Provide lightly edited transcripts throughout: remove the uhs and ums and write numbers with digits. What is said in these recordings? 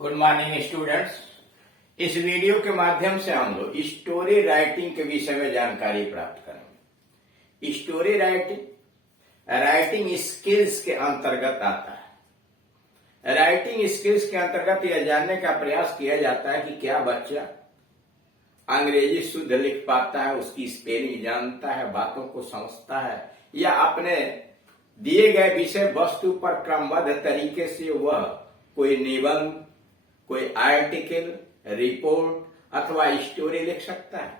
Good morning students. इस video के माध्यम से हम लोग स्टोरी राइटिंग के विषय में जानकारी प्राप्त करेंगे। स्टोरी राइटिंग स्किल्स के अंतर्गत आता है। राइटिंग स्किल्स के अंतर्गत यह जानने का प्रयास किया जाता है कि क्या बच्चा अंग्रेजी शुद्ध लिख पाता है, उसकी स्पेलिंग जानता है, बातों को समझता है, या अपने दिए गए विषय वस्तु पर क्रमबद्ध तरीके से वह कोई निबंध, कोई आर्टिकल, रिपोर्ट अथवा स्टोरी लिख सकता है।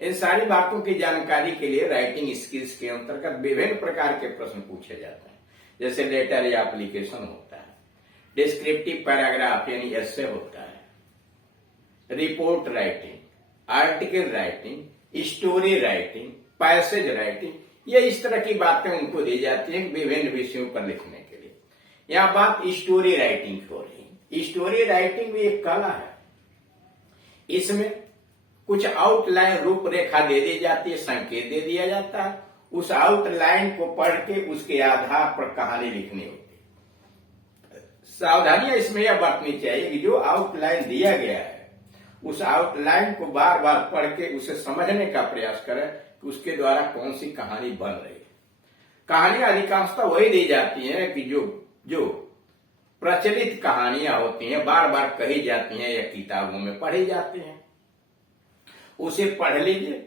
इन सारी बातों की जानकारी के लिए राइटिंग स्किल्स के अंतर्गत विभिन्न प्रकार के प्रश्न पूछे जाते हैं। जैसे लेटर या एप्लीकेशन होता है, डिस्क्रिप्टिव पैराग्राफ यानी एसे होता है, report writing, article writing, story writing, passage writing, ये इस तरह की बातें उनको दी जाती हैं विभिन्न विषयों पर लिखने के लिए। यहाँ बात स्टोरी राइटिंग की हो रही है। स्टोरी राइटिंग भी एक कला है। इसमें कुछ आउटलाइन रूपरेखा दे दी जाती है, संकेत दे दिया जाता है, उस आउटलाइन को पढ़ के उसके आधार पर कहानी लिखनी होती है। सावधानियां इसमें यह बरतनी चाहिए कि जो आउटलाइन दिया गया है उस आउटलाइन को बार बार पढ़ के उसे समझने का प्रयास करें कि उसके द्वारा कौन सी कहानी बन रही है। कहानियां अधिकांशतः वही दी जाती हैं कि जो प्रचलित कहानियां होती हैं, बार बार कही जाती हैं या किताबों में पढ़ी जाती हैं। उसे पढ़ लीजिए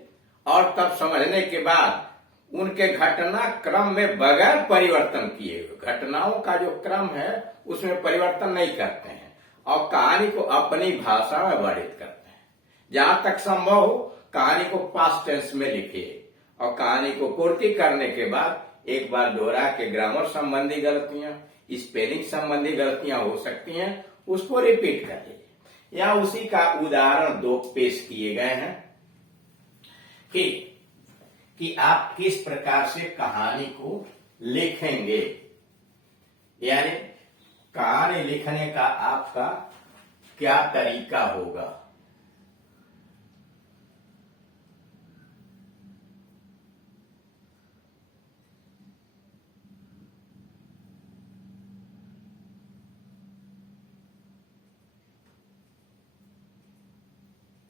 और तब समझने के बाद उनके घटना क्रम में बगैर परिवर्तन किए हुए, घटनाओं का जो क्रम है उसमें परिवर्तन नहीं करते हैं और कहानी को अपनी भाषा में वर्णित करते हैं। जहां तक संभव हो कहानी को पास्ट टेंस में लिखिए और कहानी को पूर्ति करने के बाद एक बार दोहरा के ग्रामर संबंधी गलतियां, स्पेलिंग संबंधी गलतियां हो सकती हैं, उसको रिपीट कर लीजिए। या उसी का उदाहरण दो पेश किए गए हैं कि आप किस प्रकार से कहानी को लिखेंगे, यानी कहानी लिखने का आपका क्या तरीका होगा।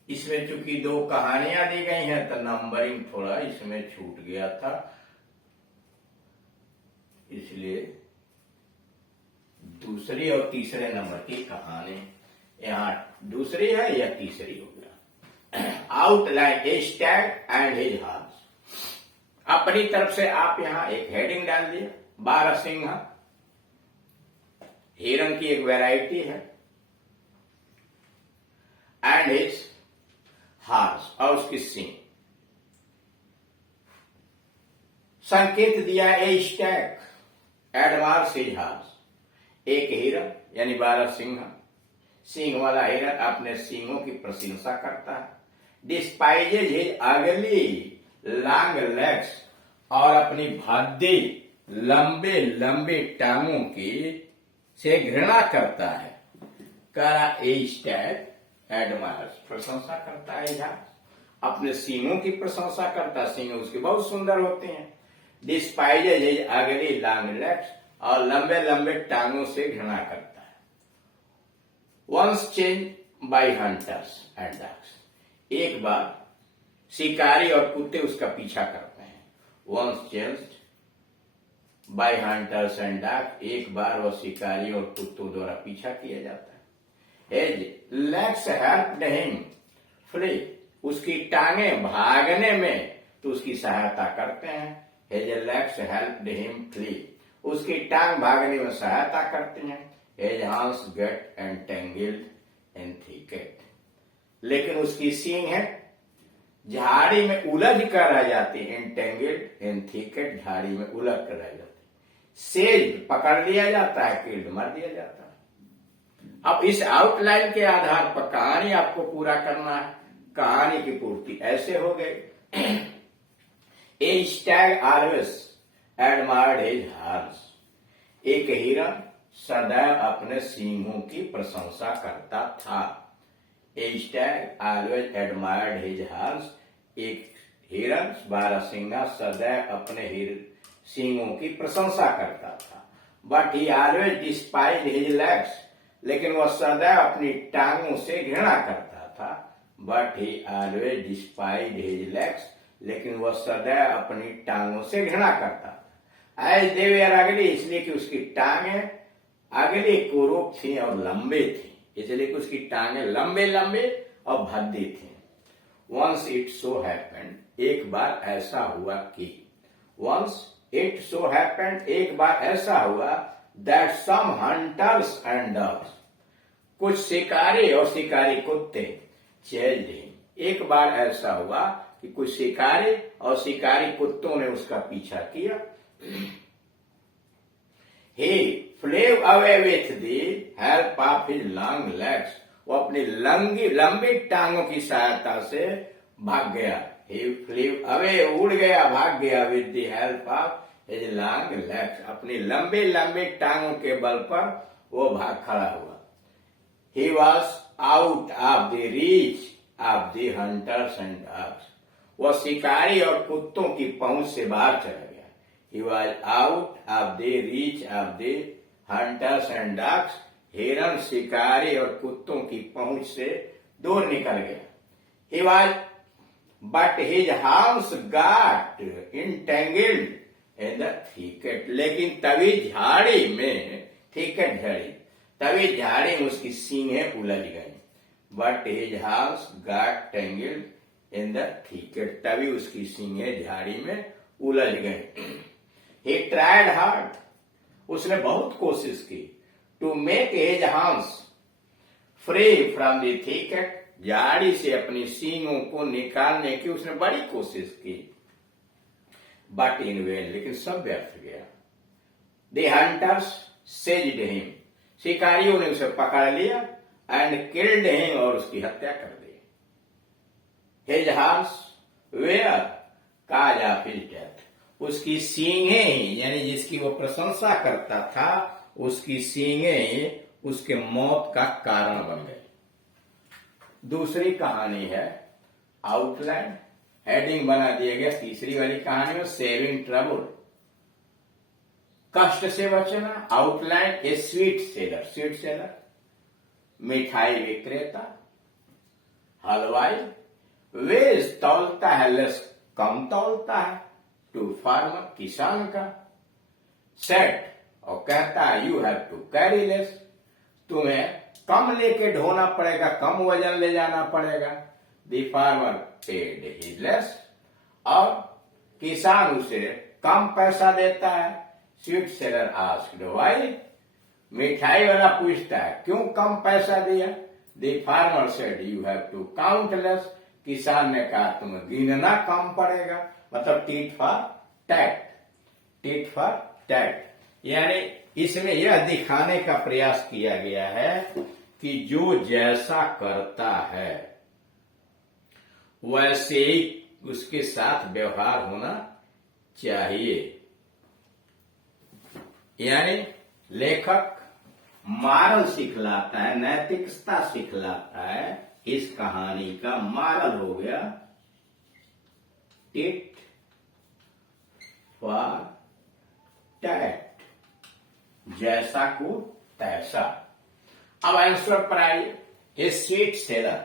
इसमें चूंकि दो कहानियां दी गई हैं तो नंबरिंग थोड़ा इसमें छूट गया था, इसलिए दूसरी और तीसरे नंबर की कहानी यहाँ दूसरी है या तीसरी हो गया। Outline, A Stag and his horse. अपनी तरफ से आप यहाँ एक हेडिंग डाल दिए, बारहसिंघा हिरन की एक वैरायटी है, एंड हिज हॉर्स और उसकी सींग। संकेत दिया ए स्टैग एडमायर्स हिज हॉर्स। एक हिरन यानी बारहसिंघा, सींग वाला हिरन अपने सींगों की प्रशंसा करता है। डिस्पाइजेज हिज अगली लॉन्ग लेग्स, और अपनी भद्दी लंबे लंबे टांगों की से घृणा करता है। करा ए स्टैग एडमायर्स, प्रशंसा करता है, यहाँ अपने सींगों की प्रशंसा करता है, सींग उसके बहुत सुंदर होते हैं। Despises his ugly long legs, और लंबे लंबे टांगों से घृणा करता है। Once change by hunters and dogs, एक बार शिकारी और कुत्ते उसका पीछा करते हैं। Once changed by hunters and dogs, एक बार वह शिकारी और कुत्तों द्वारा पीछा किया जाता है। His legs helped him flee, उसकी टांगे भागने में तो उसकी सहायता करते हैं। His legs helped him flee, उसकी टांग भागने में सहायता करते हैं। His hands get entangled in thicket, लेकिन उसकी सींग है झाड़ी में उलझ कर रह जाती है। Entangled in thicket, झाड़ी में उलझ कर रह जाती है। सेज पकड़ लिया जाता है, किल्ड मार दिया जाता है। अब इस आउटलाइन के आधार पर कहानी आपको पूरा करना है। कहानी की पूर्ति ऐसे हो गई। A stag always admired his horse, एक हिरन सदैव अपने सींगों की प्रशंसा करता था। A stag always admired his horse, एक हिरन बारहसिंघा सदैव अपने सींगों की प्रशंसा करता था। But he always despised his legs, लेकिन वह सदैव अपनी टांगों से घृणा करता था। But he always despised his legs, लेकिन वह सदैव अपनी टांगों से घृणा करता था। एज दे वर अगली, इसलिए कि उसकी टांगे अगली कुरूप थी और लंबे थी, इसलिए कि उसकी टांगे लंबे लंबे और भद्दी थी। वंस इट सो हैपेंड, एक बार ऐसा हुआ कि, वंस इट सो हैपेंड, एक बार ऐसा हुआ, that some hunters and dogs, कुछ शिकारी और शिकारी कुत्ते, चेज्ड हिम, एक बार ऐसा हुआ कि कुछ शिकारी और शिकारी कुत्तों ने उसका पीछा किया। He flew away with the help of his long legs, वो अपनी लंबी टांगों की सहायता से भाग गया। He flew away, उड़ गया, भाग गया, with the help of his long legs, अपनी लंबी टांगों के बल पर वो भाग खड़ा हुआ। He was out of the reach of the hunters and dogs, वो शिकारी और कुत्तों की पहुंच से बाहर चला गया। He was out of the reach of the hunters and dogs, हिरण शिकारी और कुत्तों की पहुंच से दूर निकल गया। He was, but his arms got entangled in the thicket, लेकिन तभी झाड़ी में, thicket झड़ी, तभी झाड़ी में उसकी सींगें उलझ गई। But his arms got tangled in the thicket, तभी उसकी सींगें झाड़ी में उलझ गई। He tried hard, उसने बहुत कोशिश की, to make his arms free from the thicket, झाड़ी से अपनी सींगों को निकालने की उसने बड़ी कोशिश की। But in vain, लेकिन सब व्यर्थ गया। The hunters seized him, शिकारियों ने उसे पकड़ लिया, and killed him, और उसकी हत्या कर दी। His arms were cause of his death, उसकी सींगें ही, यानी जिसकी वो प्रशंसा करता था, उसकी सींगें ही उसके मौत का कारण बन गई। दूसरी कहानी है आउटलाइन, हेडिंग बना दिया गया तीसरी वाली कहानी में, सेविंग ट्रबल, कष्ट से बचना। आउटलाइन, ए स्वीट सेलर, स्वीट सेलर मिठाई विक्रेता, हलवाई, वेज तौलता है, लेस कम तौलता है, टू फार्मर किसान का, सेट और कहता है you have to carry less, तुम्हें कम लेके ढोना पड़ेगा, कम वजन ले जाना पड़ेगा। The farmer paid his less, और किसान उसे कम पैसा देता है। स्वीट सेलर आस्क्ड व्हाई, मिठाई वाला पूछता है क्यों कम पैसा दिया। The farmer said you have to count less, किसान ने कहा तुम्हें गिनना कम पड़ेगा। मतलब tit for tat, tit for tat, यानी इसमें यह दिखाने का प्रयास किया गया है कि जो जैसा करता है वैसे ही उसके साथ व्यवहार होना चाहिए। यानी लेखक मॉरल सिखलाता है, नैतिकता सिखलाता है। इस कहानी का मॉरल हो गया टिट फॉर टैट, जैसा को तैसा। अब आंसर पर आइए। ए स्वीट सेलर,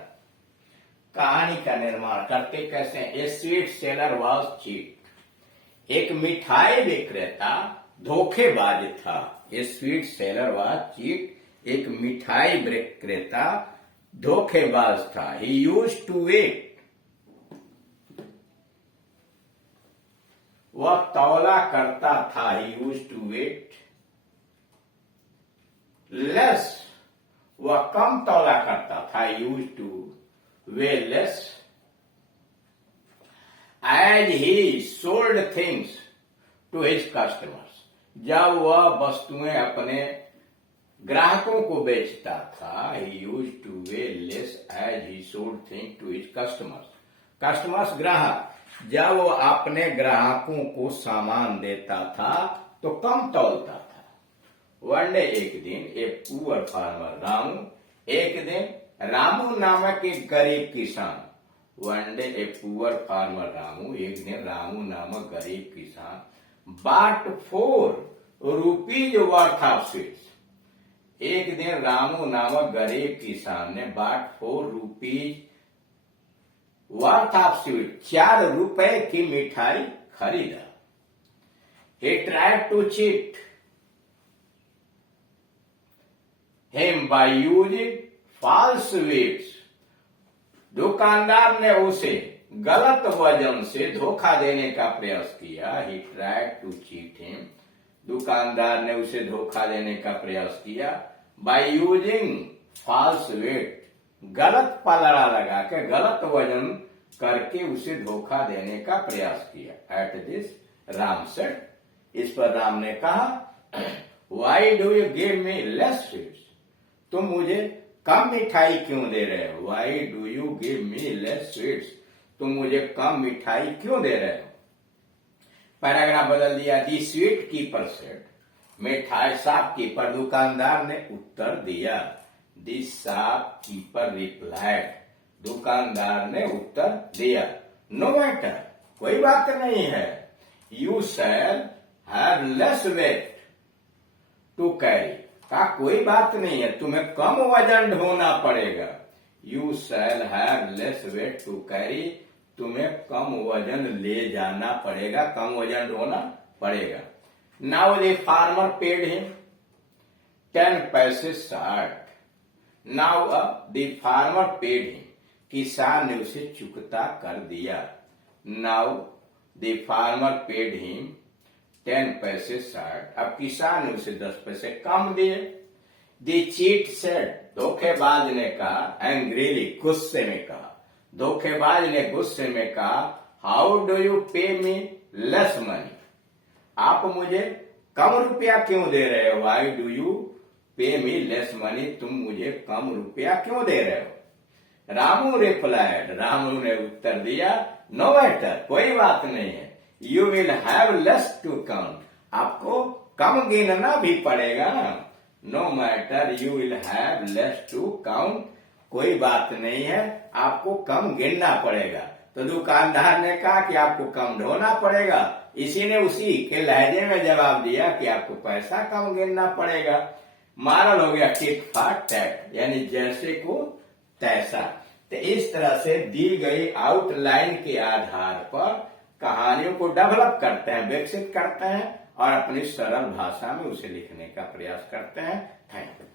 कहानी का निर्माण करते कैसे? ए स्वीट सेलर वॉज चीट, एक मिठाई विक्रेता धोखेबाज था। ए स्वीट सेलर वॉज चीट, एक मिठाई विक्रेता धोखेबाज था। ही यूज्ड टू वेट, वह तौला करता था। He used to weight less, वह कम तौला करता था। Used to weigh less. As he sold things to his customers, जब वह वस्तुएं अपने ग्राहकों को बेचता था। He used to weigh less as he sold thing to his customers, customers ग्राहक, जब वो अपने ग्राहकों को सामान देता था तो कम तौलता था। वन डे, एक दिन, ए पुअर फार्मर रामू, एक दिन रामू नामक एक गरीब किसान। One day a poor farmer Ramu, एक दिन रामू नामक गरीब किसान बाट 4 रुपीज वर्थ ऑफ स्वीट्स, एक दिन रामू नामक गरीब किसान ने बाट 4 रुपीज वर्थ ऑफ स्वीट, 4 रुपए की मिठाई खरीदा। He tried to cheat him by using false weights. दुकानदार ने उसे गलत वजन से धोखा देने का प्रयास किया। He tried to cheat him. दुकानदार ने उसे धोखा देने का प्रयास किया by using false weight. गलत पलड़ा लगा के गलत वजन करके उसे धोखा देने का प्रयास किया। At this, राम said, इस पर राम ने कहा, Why do you give me less sweets? तुम मुझे कम मिठाई क्यों दे रहे हो? Why do you give me less sweets? तुम मुझे कम मिठाई क्यों दे रहे हो? पैराग्राफ बदल दिया। दी स्वीट कीपर सेड, मिठाई शॉपकीपर दुकानदार ने उत्तर दिया। दी शॉपकीपर रिप्लाइड, दुकानदार ने उत्तर दिया। नो मैटर, कोई बात नहीं है। You shall have less weight to carry, का कोई बात नहीं है, तुम्हें कम वजन ढोना पड़ेगा। You shall have less weight to carry, तुम्हें कम वजन ले जाना पड़ेगा, कम वजन ढोना पड़ेगा। Now the farmer paid him 10 पैसे शॉर्ट। नाउ अब द फार्मर पेड हिम, किसान ने उसे चुकता कर दिया। Now the farmer paid him 10 पैसे शॉर्ट, अब किसान ने उसे 10 पैसे कम दिए। द चीट सेड, धोखेबाज ने कहा, एंग्रीली, गुस्से में कहा। धोखेबाज ने गुस्से में कहा, हाउ डू यू पे मी लेस मनी, आप मुझे कम रुपया क्यों दे रहे हो? वाई डू यू पे मी लेस मनी, तुम मुझे कम रुपया क्यों दे रहे हो? रामू रिप्लाइड, रामू ने उत्तर दिया, नो मैटर, कोई बात नहीं है। You will have less to count, आपको कम गिनना भी पड़ेगा। No matter, you will have less to count, कोई बात नहीं है, आपको कम गिनना पड़ेगा। तो दुकानदार ने कहा कि आपको कम ढोना पड़ेगा। इसी ने उसी के लहजे में जवाब दिया कि आपको पैसा कम गिनना पड़ेगा। मॉरल हो गया टिट फॉर टैट, यानी जैसे को तैसा। तो इस तरह से दी गई आउटलाइन के आधार पर कहानियों को डेवलप करते हैं, विकसित करते हैं और अपनी सरल भाषा में उसे लिखने का प्रयास करते हैं। Thank you.